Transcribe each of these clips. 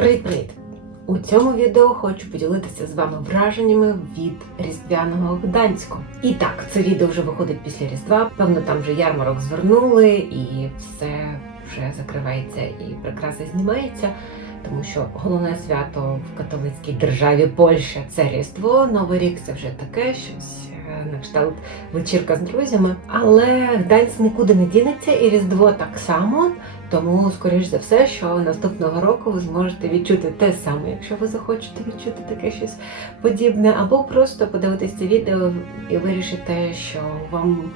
Привіт-привіт! У цьому відео хочу поділитися з вами враженнями від різдвяного Гданську. І так, це відео вже виходить після Різдва. Певно, там вже ярмарок звернули і все вже закривається і прикраси знімається. Тому що головне свято в католицькій державі Польща це Різдво. Новий рік це вже таке щось на кшталт вечірка з друзями. Але Гданськ нікуди не дінеться, і Різдво так само. Тому, скоріш за все, що наступного року ви зможете відчути те саме, якщо ви захочете відчути таке щось подібне, або просто подивитись це відео і вирішите, що вам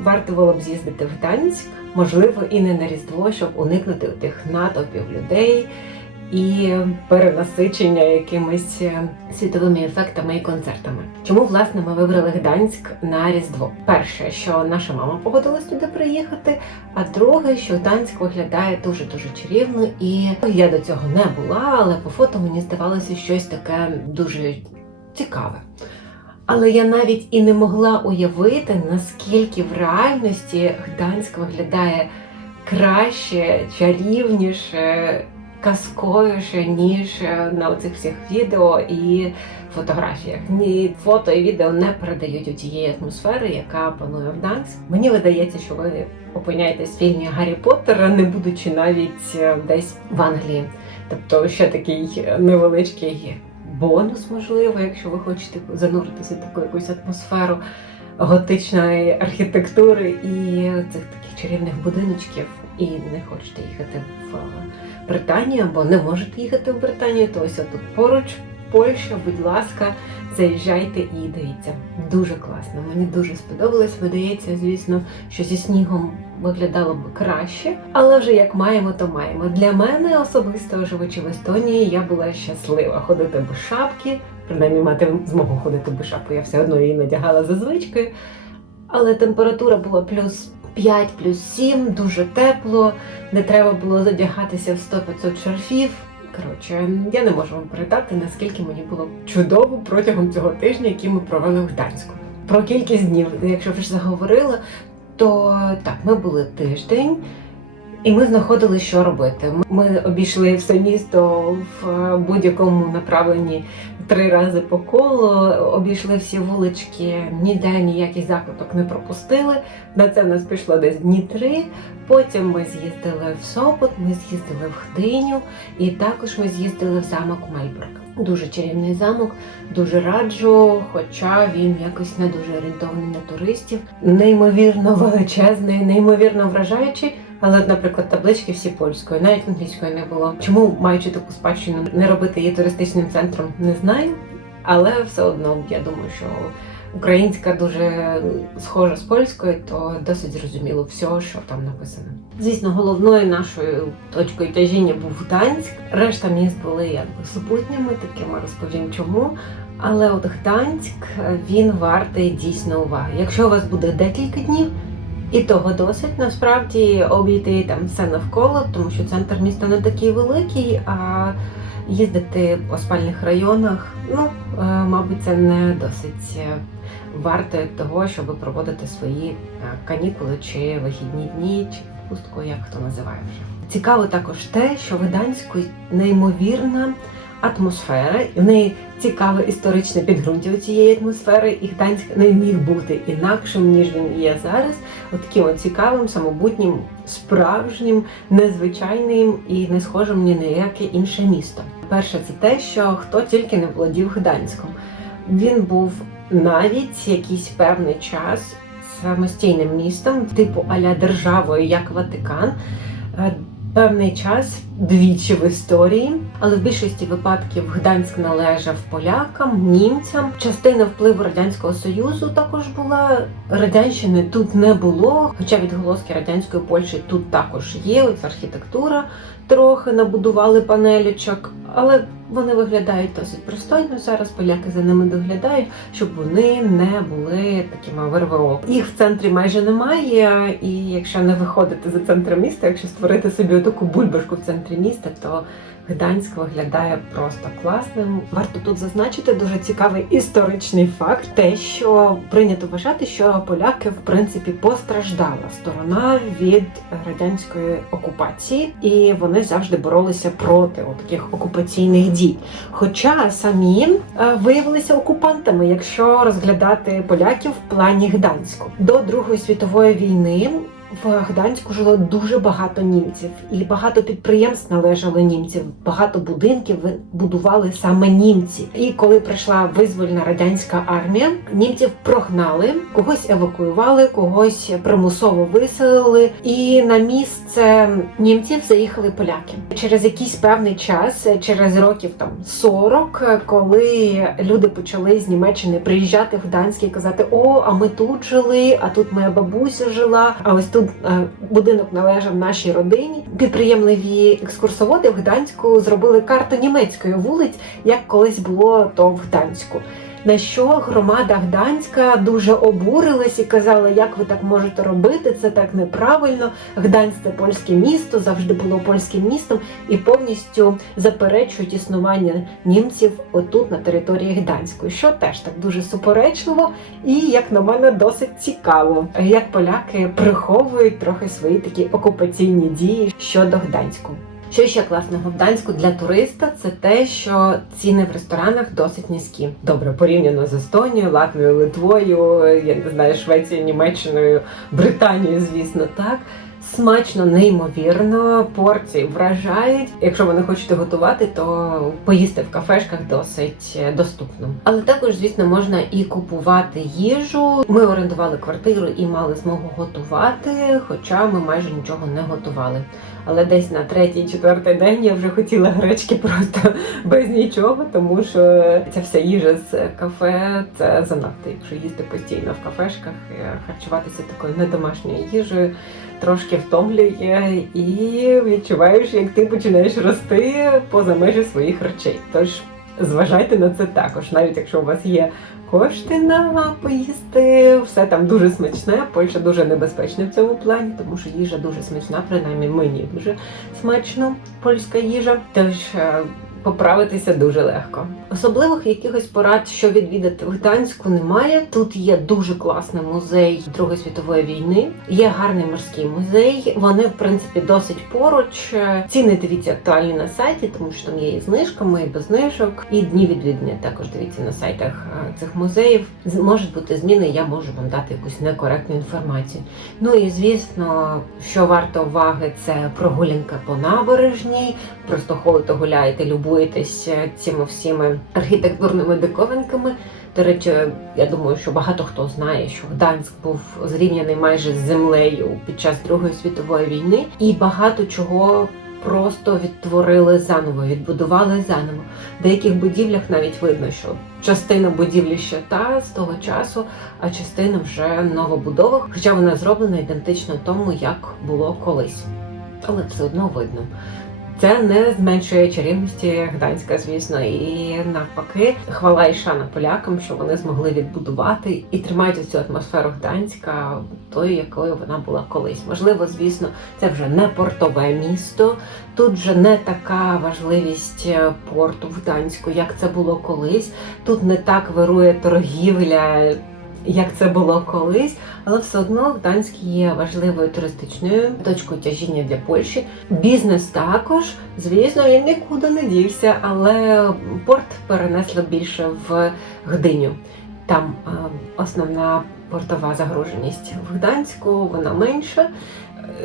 варто було б з'їздити в Гданськ, можливо, і не на Різдво, щоб уникнути тих натовпів людей і перенасичення якимись е, світовими ефектами і концертами. Чому власне ми вибрали Гданськ на Різдво? Перше, що наша мама погодилась туди приїхати. А друге, що Гданськ виглядає дуже дуже чарівно, і я до цього не була, але по фото мені здавалося щось таке дуже цікаве. Але я навіть і не могла уявити, наскільки в реальності Гданськ виглядає краще, чарівніше, казковіше, ніж на цих всіх відео і фотографіях. Ні фото і відео не передають тієї атмосфери, яка панує в Гданськ. Мені видається, що ви опиняєтесь в фільмі Гаррі Поттера, не будучи навіть е, десь в Англії. Тобто ще такий невеличкий бонус, можливо, якщо ви хочете зануритися в таку якусь атмосферу готичної архітектури і цих таких чарівних будиночків, і не хочете їхати в Британію або не можете їхати в Британію, то ось тут поруч. Польща, будь ласка, заїжджайте і дивіться. Дуже класно. Мені дуже сподобалось. Видається, звісно, що зі снігом виглядало б краще, але вже як маємо, то маємо. Для мене особисто живучи в Естонії, я була щаслива ходити без шапки, принаймні мати змогу ходити без шапки. Я все одно її надягала за звичкою. Але температура була плюс 5, плюс 7, дуже тепло, не треба було задягатися в 100-500 шарфів. Коротше, я не можу вам передати, наскільки мені було чудово протягом цього тижня, який ми провели в Гданську. Про кількість днів, якщо вже заговорила, то так, ми були тиждень. І ми знаходили, що робити. Ми обійшли все місто в будь-якому направленні три рази по колу, обійшли всі вулички, ніде ніяких закладок не пропустили. На це в нас пішло десь дні три. Потім ми з'їздили в Сопот, ми з'їздили в Гдиню, і також ми з'їздили в замок Мельбург. Дуже чарівний замок, дуже раджу, хоча він якось не дуже орієнтований на туристів. Неймовірно величезний, неймовірно вражаючий. Але, наприклад, таблички всі польською, навіть англійською не було. Чому, маючи таку спадщину, не робити її туристичним центром, не знаю. Але все одно я думаю, що українська дуже схожа з польською, то досить зрозуміло все, що там написано. Звісно, головною нашою точкою тяжіння був Гданськ. Решта міст були якби супутніми, такими розповім чому. Але от Гданськ він вартий дійсно уваги. Якщо у вас буде декілька днів. І того досить насправді обійти там все навколо, тому що центр міста не такий великий, а їздити по спальних районах, ну, е, мабуть, це не досить е, варте того, щоб проводити свої е, канікули чи вихідні дні, чи відпустку, як хто називає вже. Цікаво також те, що в Гданську неймовірна атмосфера, і в неї цікаве історичне підґрунтя цієї атмосфери, і Гданськ не міг бути інакшим, ніж він є зараз. От таким от цікавим, самобутнім, справжнім, незвичайним і не схожим ні на яке інше місто. Перше, це те, що хто тільки не володів Гданськом. Він був навіть якийсь певний час самостійним містом, типу аля державою, як Ватикан. Певний час двічі в історії, але в більшості випадків Гданськ належав полякам, німцям. Частина впливу радянського союзу також була. Радянщини тут не було, хоча відголоски радянської Польщі тут також є. Ось архітектура трохи набудували панелючок, але вони виглядають досить пристойно. Зараз поляки за ними доглядають, щоб вони не були такими ВРВО. Їх в центрі майже немає, і якщо не виходити за центр міста, якщо створити собі таку бульбашку в центрі міста, то Гданськ виглядає просто класним. Варто тут зазначити дуже цікавий історичний факт: те, що прийнято вважати, що поляки в принципі постраждала сторона від радянської окупації, і вони завжди боролися проти таких окупаційних дій. Хоча самі е, виявилися окупантами, якщо розглядати поляків в плані Гданську до Другої світової війни. В Гданську жило дуже багато німців, і багато підприємств належало німців. Багато будинків будували саме німці. І коли прийшла визвольна радянська армія, німців прогнали, когось евакуювали, когось примусово виселили. І на місце німців заїхали поляки. Через якийсь певний час, через років там 40, коли люди почали з Німеччини приїжджати в Гданськ і казати: О, а ми тут жили, а тут моя бабуся жила. А ось тут будинок належав нашій родині. Підприємливі екскурсоводи в Гданську зробили карту німецької вулиць, як колись було то в Гданську. На що громада Гданська дуже обурилась і казала, як ви так можете робити, це так неправильно. Гданськ це польське місто, завжди було польським містом, і повністю заперечують існування німців отут на території Гданської, що теж так дуже суперечливо і, як на мене, досить цікаво, як поляки приховують трохи свої такі окупаційні дії щодо Гданську. Що ще класного в Гданську для туриста, це те, що ціни в ресторанах досить низькі. Добре, порівняно з Естонією, Латвією, Литвою, я не знаю, Швецією, Німеччиною, Британією, звісно, так. Смачно, неймовірно, порції вражають. Якщо ви не хочете готувати, то поїсти в кафешках досить е, доступно. Але також, звісно, можна і купувати їжу. Ми орендували квартиру і мали змогу готувати, хоча ми майже нічого не готували. Але десь на третій, четвертий день я вже хотіла гречки просто без нічого, тому що ця вся їжа з кафе це занадто. Якщо їсти постійно в кафешках, е, харчуватися такою недомашньою їжею трошки втомлює і відчуваєш, як ти починаєш рости поза межі своїх речей. Тож зважайте на це також, навіть якщо у вас є кошти на поїсти, все там дуже смачне. Польща дуже небезпечна в цьому плані, тому що їжа дуже смачна, принаймні мені дуже смачно польська їжа. Тож е, поправитися дуже легко. Особливих якихось порад, що відвідати в Гданську, немає. Тут є дуже класний музей Другої світової війни. Є гарний морський музей. Вони, в принципі, досить поруч. Ціни дивіться актуальні на сайті, тому що там є і знижками, і без знижок. І дні відвідання також дивіться на сайтах е, цих музеїв. Можуть бути зміни, я можу вам дати якусь некоректну інформацію. Ну і звісно, що варто уваги, це прогулянка по набережній. Просто ходите, гуляєте, любуєтесь е, цими всіми архітектурними диковинками. До речі, я думаю, що багато хто знає, що Гданськ був зрівняний майже з землею під час Другої світової війни, і багато чого просто відтворили заново, відбудували заново. В деяких будівлях навіть видно, що частина будівлі ще та з того часу, а частина вже новобудова, хоча вона зроблена ідентично тому, як було колись. Але все одно видно. Це не зменшує чарівності Гданська, звісно, і навпаки, хвала і шана полякам, що вони змогли відбудувати і тримають цю атмосферу Гданська тою, якою вона була колись. Можливо, звісно, це вже не портове місто. Тут вже не така важливість е, порту в Гданську, як це було колись. Тут не так вирує торгівля. Як це було колись, але все одно Гданськ є важливою туристичною точкою тяжіння для Польщі. Бізнес також, звісно, він нікуди не дівся, але порт перенесли більше в Гдиню. Там е, основна портова загруженість в Гданську, вона менша.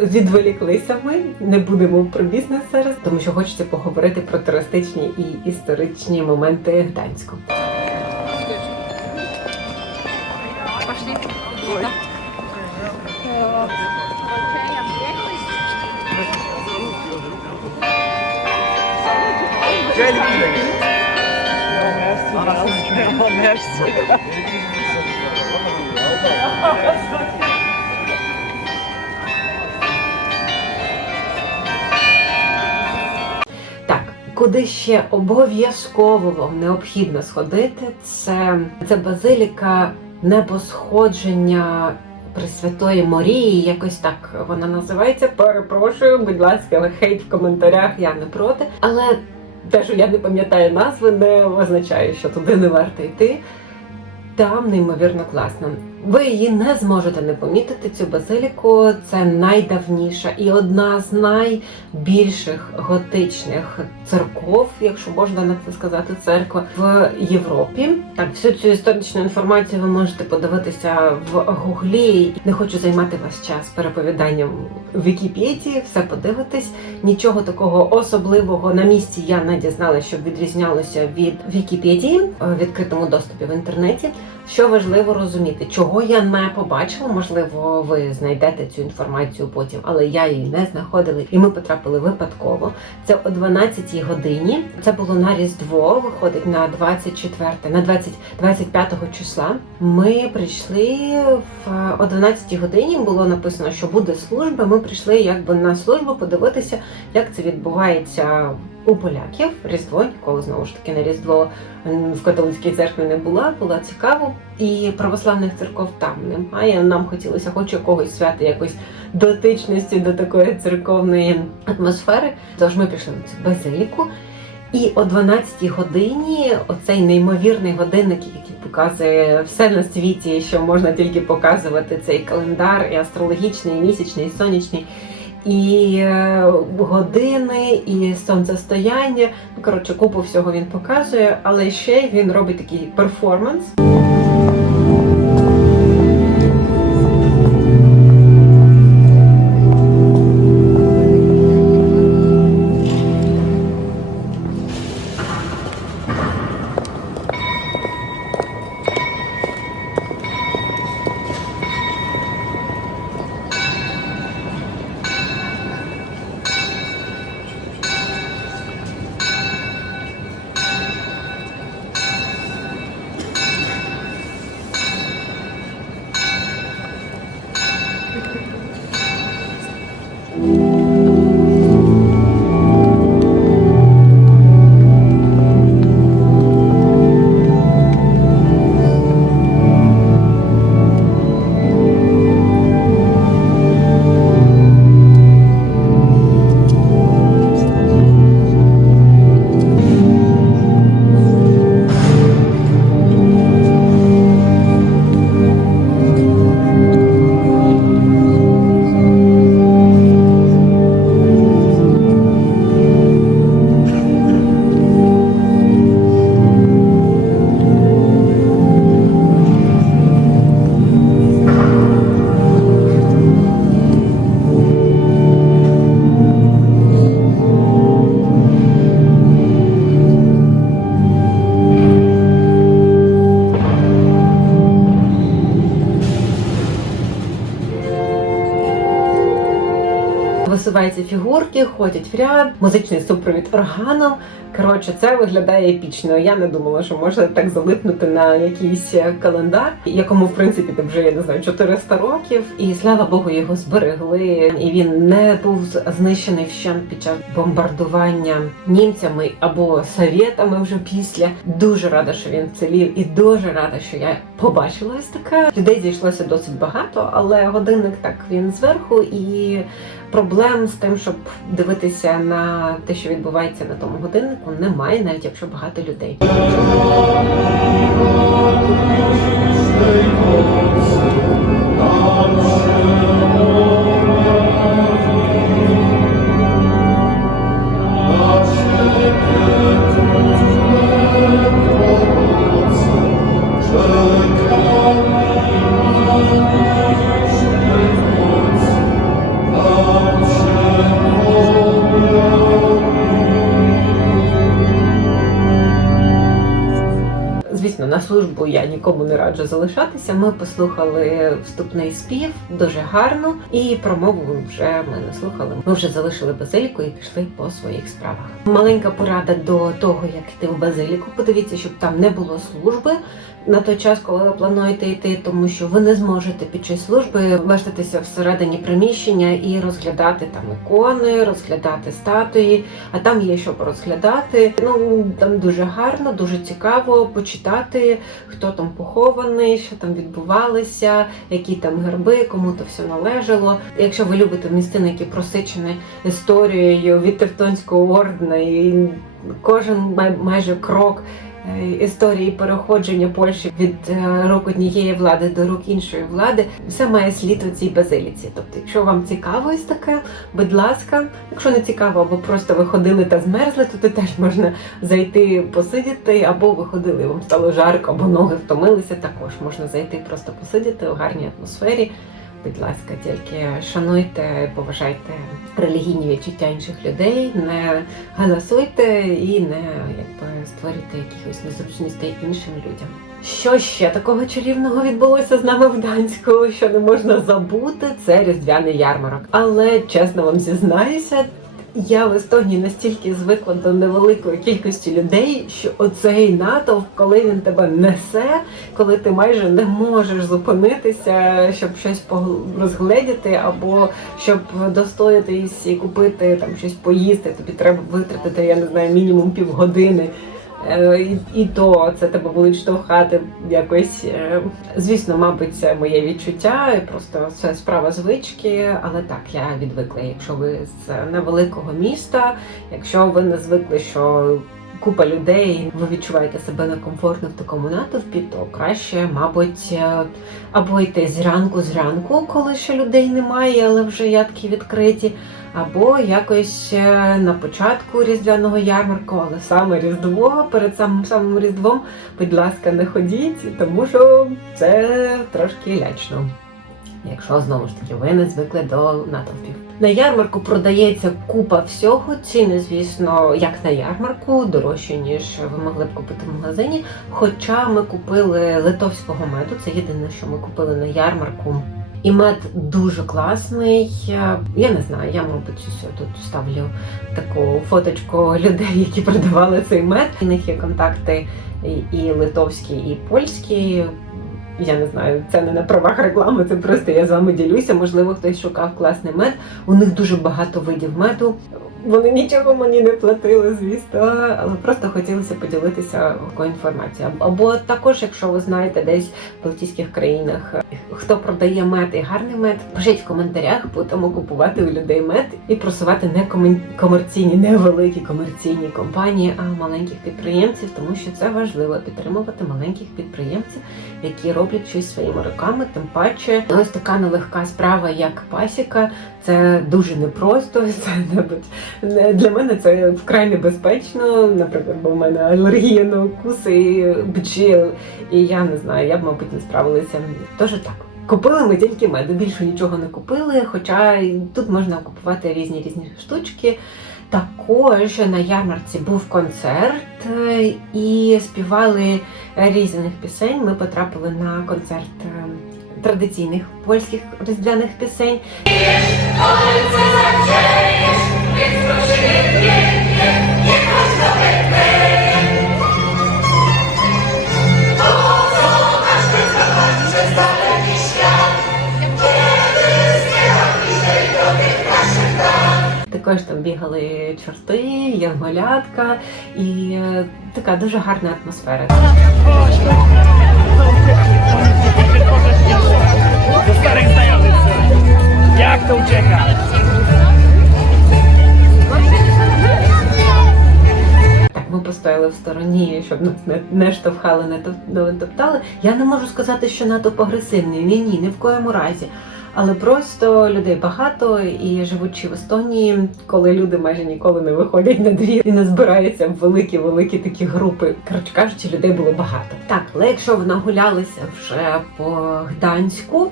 Відволіклися ми, не будемо про бізнес зараз, тому що хочеться поговорити про туристичні і історичні моменти Гданську. Так, куди ще обов'язково вам необхідно сходити, це, це базиліка небосходження Пресвятої Морії, якось так вона називається. Перепрошую, будь ласка, хейт в коментарях, я не проти. Але те, що я не пам'ятаю назви, не означає, що туди не варто йти. Там неймовірно класно. Ви її не зможете не помітити. Цю базиліку це найдавніша і одна з найбільших готичних церков, якщо можна на це сказати, церква в Європі. Так, всю цю історичну інформацію ви можете подивитися в гуглі. Не хочу займати ваш час переповіданням Вікіпедії. Все подивитись. Нічого такого особливого на місці я не дізналася, щоб відрізнялося від Вікіпедії в відкритому доступі в інтернеті. Що важливо розуміти, чого я не побачила, можливо, ви знайдете цю інформацію потім, але я її не знаходила, і ми потрапили випадково. Це о 12 годині. Це було на Різдво, виходить на 24, на 20, 25 числа. Ми прийшли в о 12 годині. Було написано, що буде служба. Ми прийшли якби на службу подивитися, як це відбувається у поляків. Різдво ніколи знову ж таки на Різдво в католицькій церкві не була, було цікаво. І православних церков там немає. Нам хотілося хоч якогось свята, якось дотичності до такої церковної атмосфери. Тож ми пішли на цю базиліку. І о 12 годині оцей неймовірний годинник, який показує все на світі, що можна тільки показувати цей календар, і астрологічний, і місячний, і сонячний, і е, години, і сонцестояння. Ну, коротше, купу всього він показує, але ще він робить такий перформанс. fait фігурки, ходять в ряд, музичний супровід органом. Коротше, це виглядає епічно. Я не думала, що можна так залипнути на якийсь календар, якому в принципі там вже я не знаю 400 років. І слава Богу, його зберегли. І він не був знищений вщент під час бомбардування німцями або совєтами вже після. Дуже рада, що він вцілів, і дуже рада, що я побачила ось таке. Людей зійшлося досить багато, але годинник так він зверху і. Проблем з тим, щоб дивитися на те, що відбувається на тому годиннику, немає, навіть якщо багато людей. Службу я нікому не раджу залишатися. Ми послухали вступний спів дуже гарно, і промову вже ми не слухали. Ми вже залишили базиліку і пішли по своїх справах. Маленька порада до того, як йти в базиліку. Подивіться, щоб там не було служби на той час, коли ви плануєте йти, тому що ви не зможете під час служби вештатися всередині приміщення і розглядати там ікони, розглядати статуї. А там є що порозглядати. Ну там дуже гарно, дуже цікаво почитати хто там похований, що там відбувалося, які там герби, кому то все належало. Якщо ви любите містини, які просичені історією від Тевтонського ордена, і кожен май- майже крок історії переходження Польщі від е, рук однієї влади до рук іншої влади, все має слід у цій базиліці. Тобто, якщо вам цікаво ось таке, будь ласка, якщо не цікаво, або просто ви ходили та змерзли, то ти теж можна зайти посидіти, або ви ходили, вам стало жарко, або ноги втомилися. Також можна зайти просто посидіти у гарній атмосфері. Будь ласка, тільки шануйте, поважайте релігійні відчуття інших людей, не галасуйте і не якби створюйте якихось незручностей іншим людям. Що ще такого чарівного відбулося з нами в Данську, що не можна забути, це різдвяний ярмарок. Але чесно вам зізнаюся, я в Естонії настільки звикла до невеликої кількості людей, що оцей натовп, коли він тебе несе, коли ти майже не можеш зупинитися, щоб щось розгледіти, або щоб достоятись і купити там щось поїсти, тобі треба витратити, я не знаю, мінімум півгодини. Е, І, і то це тебе будуть штовхати якось. е, Звісно, мабуть, це моє відчуття, і просто це справа звички. Але так, я відвикла. Якщо ви з невеликого міста, якщо ви не звикли, що купа людей, ви відчуваєте себе некомфортно в такому натовпі, то краще, мабуть, е, або йти зранку зранку, коли ще людей немає, але вже ядки відкриті. Або якось е, на початку різдвяного ярмарку, але саме Різдво, перед самим самим Різдвом, будь ласка, не ходіть, тому що це трошки лячно. Якщо знову ж таки ви не звикли до натовпів. На ярмарку продається купа всього. Ціни, звісно, як на ярмарку, дорожчі, ніж ви могли б купити в магазині. Хоча ми купили литовського меду, це єдине, що ми купили на ярмарку. І мед дуже класний. Я не знаю, я, мабуть, тут ставлю таку фоточку людей, які продавали цей мед. У них є контакти і литовські, і польські. Я не знаю, це не на правах реклами, це просто я з вами ділюся. Можливо, хтось шукав класний мед. У них дуже багато видів меду. Вони нічого мені не платили, звісно, але просто хотілося поділитися такою інформацією. Або також, якщо ви знаєте, десь в Балтійських країнах хто продає мед і гарний мед, пишіть в коментарях, будемо купувати у людей мед і просувати не комерційні, не великі комерційні компанії, а маленьких підприємців, тому що це важливо підтримувати маленьких підприємців, які роблять щось своїми руками. Тим паче, ось така нелегка справа, як пасіка. Це дуже непросто. Це небудь не- для мене це вкрай небезпечно. Наприклад, бо в мене алергія на укуси бджіл, і я не знаю, я б, мабуть, не справилася. Тож так. Купили ми тільки меду, більше нічого не купили, хоча тут можна купувати різні різні штучки. Також на ярмарці був концерт і співали різних пісень. Ми потрапили на концерт е, традиційних польських різдвяних пісень. Також там бігали чорти, янголятка і е, така дуже гарна атмосфера. Jak to ucieka? Постояли в стороні, щоб нас не, не штовхали, не топ- не топтали. Я не можу сказати, що натовп агресивний. Ні, ні, ні в коєму разі. Але просто людей багато і живучи в Естонії, коли люди майже ніколи не виходять на двір і не збираються в великі-великі такі групи. Коротше кажучи, людей було багато. Так, але якщо ви нагулялися вже по Гданську.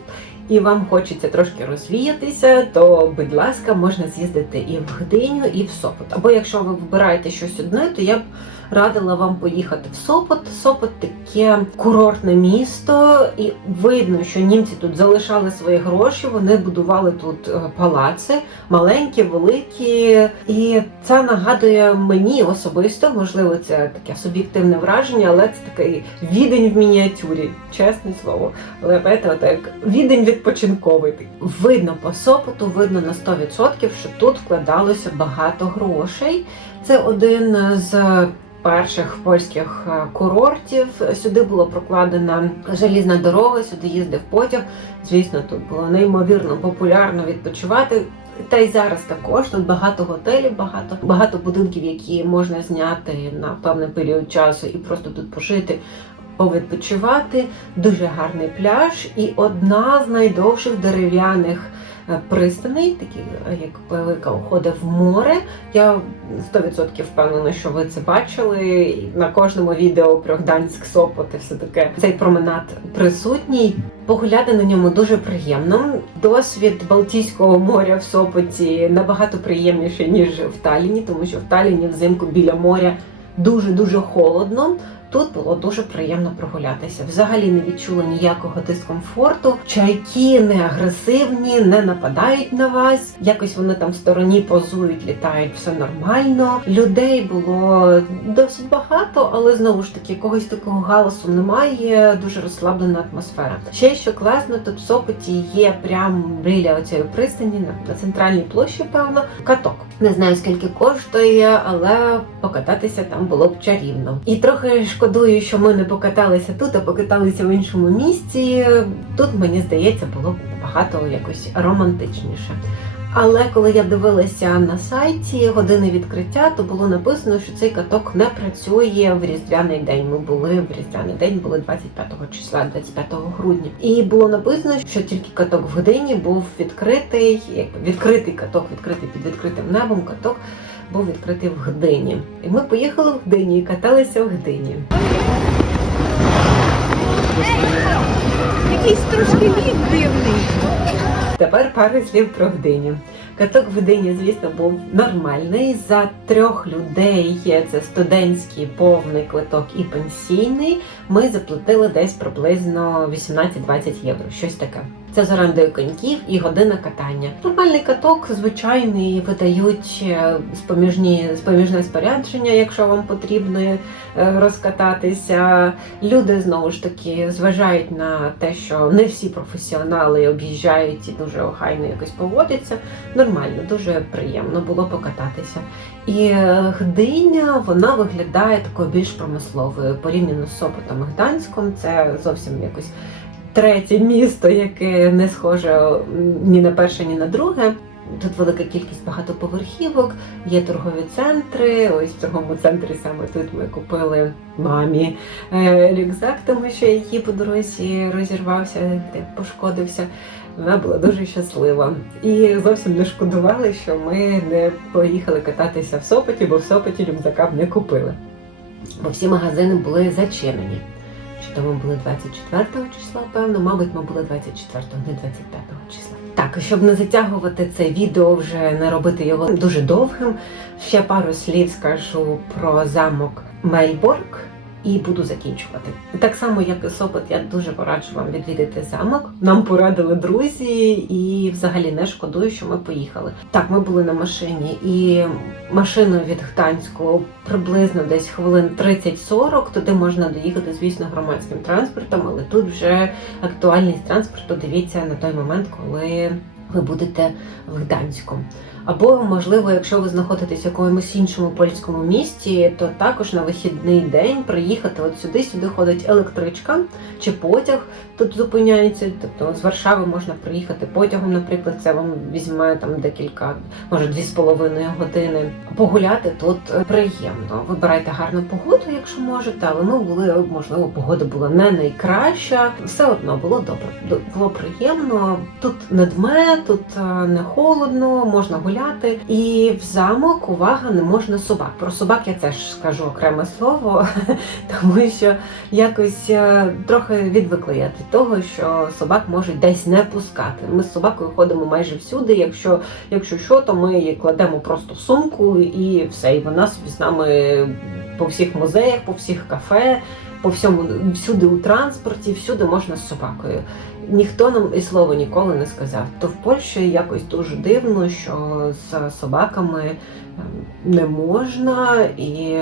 І вам хочеться трошки розвіятися, то будь ласка, можна з'їздити і в Гдиню, і в Сопот. Або якщо ви вибираєте щось одне, то я б радила вам поїхати в Сопот. Сопот таке курортне місто, і видно, що німці тут залишали свої гроші. Вони будували тут е, палаци, маленькі, великі. І це нагадує мені особисто, можливо, це таке суб'єктивне враження, але це такий відень в мініатюрі, чесне слово. Але знаєте, от відень відпочинковий. Видно по Сопоту, видно на 100%, що тут вкладалося багато грошей. Це один з перших польських е, курортів. Сюди була прокладена желізна дорога, сюди їздив потяг. Звісно, тут було неймовірно популярно відпочивати. Та й зараз також тут багато готелів, багато багато будинків, які можна зняти на певний період часу і просто тут пожити, повідпочивати. Дуже гарний пляж і одна з найдовших дерев'яних пристаней, такі е, як велика уходить в море. Я 100% впевнена, що ви це бачили. На кожному відео про Гданськ, Сопот і все таке. Цей променад присутній. Погуляти на ньому дуже приємно. Досвід Балтійського моря в Сопоті набагато приємніший ніж в Таліні, тому що в Таліні взимку біля моря дуже дуже холодно. Тут було дуже приємно прогулятися. Взагалі не відчула ніякого дискомфорту. Чайки не агресивні, не нападають на вас. Якось вони там в стороні позують, літають, все нормально. Людей було досить багато, але знову ж таки якогось такого галасу немає. Дуже розслаблена атмосфера. Ще що класно, тут в Сопоті є прямо біля оцієї пристані на, центральній площі, певно, каток. Не знаю скільки коштує, але покататися там було б чарівно. І трохи шкодую, що ми не покаталися тут, а покаталися в іншому місці. Тут мені здається було б набагато якось романтичніше. Але коли я дивилася на сайті години відкриття, то було написано, що цей каток не працює в різдвяний день. Ми були в різдвяний день, були 25 числа, 25 грудня. І було написано, що тільки каток в Гдині був відкритий, відкритий каток, відкритий під відкритим небом. Каток був відкритий в Гдині. І ми поїхали в Гдині і каталися в Гдині. Якийсь трошки лід дивний. Тепер пару слів про Гдиню. Каток в Гдині, звісно, був нормальний. За трьох людей є це студентський повний квиток і пенсійний. Ми заплатили десь приблизно 18-20 євро. Щось таке. Це з орендою коньків і година катання. Нормальний каток, звичайний, видають е, споміжні споміжне спорядження, якщо вам потрібно е, розкататися. Люди знову ж таки зважають на те, що не всі професіонали об'їжджають і дуже охайно якось поводяться. Нормально, дуже приємно було покататися. І е, Гдиня вона виглядає такою більш промисловою порівняно з Сопотом і Гданськом. Це зовсім якось третє місто, яке не схоже ні на перше, ні на друге. Тут велика кількість багатоповерхівок, є торгові центри. Ось в торговому центрі саме тут ми купили мамі е, рюкзак, тому що її по дорозі розірвався, пошкодився. Вона була дуже щаслива. І зовсім не шкодували, що ми не поїхали кататися в Сопоті, бо в Сопоті рюкзака б не купили. Бо всі магазини були зачинені. Чи то ми були 24 числа, певно, мабуть, ми були 24, не 25 числа. Так, щоб не затягувати це відео, вже не робити його дуже довгим. Ще пару слів скажу про замок Мельборг і буду закінчувати. Так само, як і Сопот, я дуже пораджу вам відвідати замок. Нам порадили друзі, і взагалі не шкодую, що ми поїхали. Так, ми були на машині, і машиною від Гданську приблизно десь хвилин 30-40. Туди можна доїхати, звісно, громадським транспортом, але тут вже актуальність транспорту дивіться на той момент, коли ви будете в Гданську. Або, можливо, якщо ви знаходитесь в якомусь іншому польському місті, то також на вихідний день приїхати от сюди, сюди ходить електричка чи потяг тут зупиняється. Тобто з Варшави можна приїхати потягом, наприклад, це вам візьме там декілька, може дві з половиною години. Погуляти тут приємно. Вибирайте гарну погоду, якщо можете, але ми були, можливо, погода була не найкраща. Все одно було добре. Було приємно. Тут не дме, тут е, не холодно, можна гуляти. І в замок увага не можна собак. Про собак я теж скажу окреме слово, тому що якось е, трохи відвикла я від того, що собак можуть десь не пускати. Ми з собакою ходимо майже всюди. Якщо, якщо що, то ми її кладемо просто в сумку і все. І вона собі з нами по всіх музеях, по всіх кафе, по всьому всюди у транспорті, всюди можна з собакою. Ніхто нам і слова ніколи не сказав. То в Польщі якось дуже дивно, що з собаками не можна, і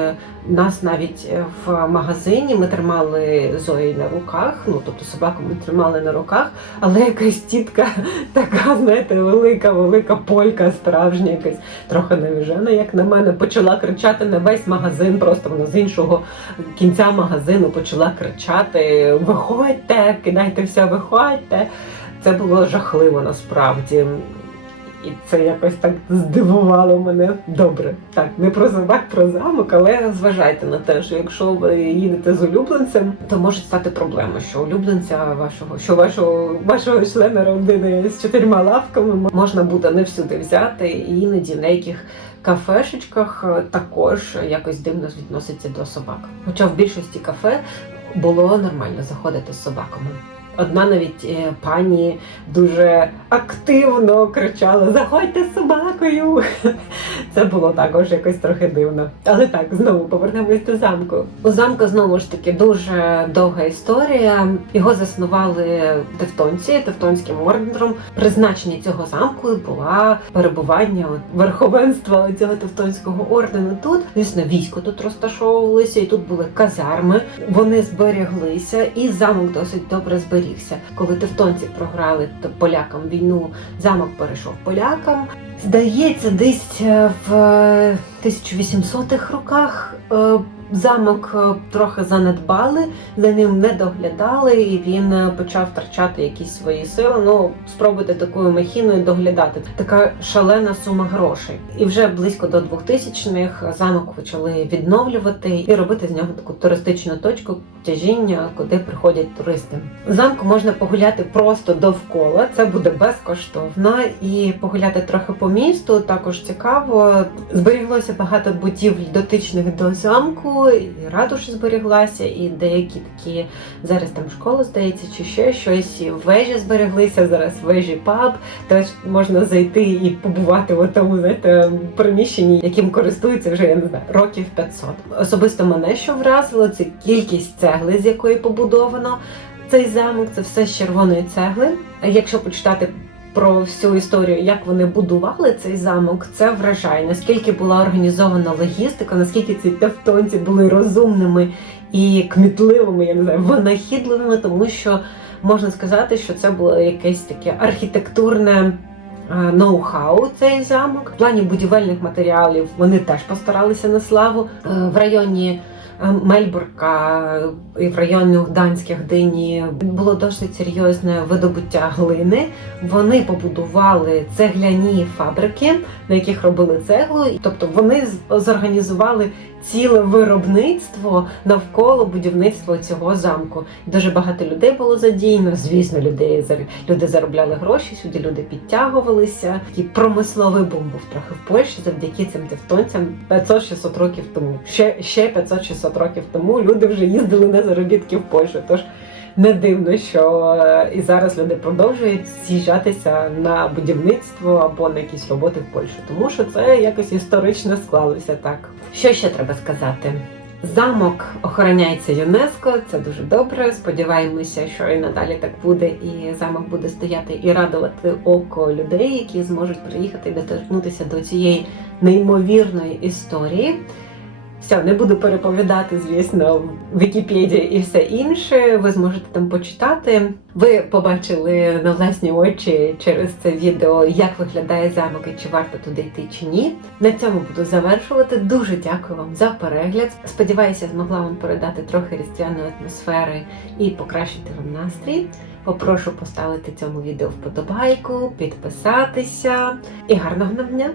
нас навіть в магазині ми тримали Зої на руках. Ну тобто собаку ми тримали на руках, але якась тітка така, знаєте, велика, велика полька, справжня, якась трохи навіжена, як на мене, почала кричати на весь магазин. Просто вона з іншого кінця магазину почала кричати: Виходьте, кидайте все, виходьте. Це було жахливо насправді. І це якось так здивувало мене. Добре, так, не про собак, про замок, але зважайте на те, що якщо ви їдете з улюбленцем, то може стати проблема, що улюбленця вашого, що вашого вашого члена родини з чотирма лавками можна буде не всюди взяти, і іноді в деяких кафешечках е, також якось дивно відноситься до собак. Хоча в більшості кафе було нормально заходити з собаками. Одна навіть е, пані дуже активно кричала: Заходьте з собакою. Це було також якось трохи дивно. Але так, знову повернемось до замку. У замку знову ж таки дуже довга історія. Його заснували тевтонці, тевтонським ордером. Призначення цього замку була перебування верховенства цього тевтонського ордену тут. Звісно, військо тут розташовувалося, і тут були казарми. Вони збереглися, і замок досить добре зберігся. Коли тевтонці програли полякам війну, замок перейшов полякам. Здається, десь е, в 1800-х роках е, замок е, трохи занедбали, за ним не доглядали, і він е, почав втрачати якісь свої сили. Ну, спробуйте такою махіною доглядати. Така шалена сума грошей. І вже близько до 2000-х замок почали відновлювати і робити з нього таку туристичну точку тяжіння, куди приходять туристи. Замку можна погуляти просто довкола. Це буде безкоштовно і погуляти трохи по місту. Також цікаво. Зберіглося багато будівель дотичних до замку, і ратуша зберіглася, і деякі такі зараз там школа здається, чи ще щось. І Вежі збереглися зараз. Вежі паб. Теж можна зайти і побувати в тому приміщенні, яким користуються вже я не знаю років 500. Особисто мене що вразило, це кількість цегли, з якої побудовано цей замок. Це все з червоної цегли. Якщо почитати про всю історію, як вони будували цей замок, це вражає. Наскільки була організована логістика, наскільки ці тевтонці були розумними і кмітливими, я не знаю, винахідливими, тому що можна сказати, що це було якесь таке архітектурне. е, Ноу-хау цей замок в плані будівельних матеріалів вони теж постаралися на славу Е, в районі Мельбурка і в районі Гданських Дині було досить серйозне видобуття глини. Вони побудували цегляні фабрики, на яких робили цеглу. Тобто вони зорганізували ціле виробництво навколо будівництва цього замку. Дуже багато людей було задіяно. Звісно, людей люди заробляли гроші, сюди люди підтягувалися. І промисловий бум був трохи в Польщі завдяки цим тевтонцям 500-600 років тому. Ще ще 500-600 років тому люди вже їздили на заробітки в Польщу. Тож не дивно, що е, і зараз люди продовжують з'їжджатися на будівництво або на якісь роботи в Польщу, тому що це якось історично склалося так. Що ще треба сказати? Замок охороняється ЮНЕСКО, це дуже добре. Сподіваємося, що і надалі так буде, і замок буде стояти і радувати око людей, які зможуть приїхати і доторкнутися до цієї неймовірної історії. Все, не буду переповідати, звісно, в Вікіпедії і все інше. Ви зможете там почитати. Ви побачили на власні очі через це відео, як виглядає замок і чи варто туди йти чи ні. На цьому буду завершувати. Дуже дякую вам за перегляд. Сподіваюся, змогла вам передати трохи різдвяної атмосфери і покращити вам настрій. Попрошу поставити цьому відео вподобайку, підписатися і гарного нам дня!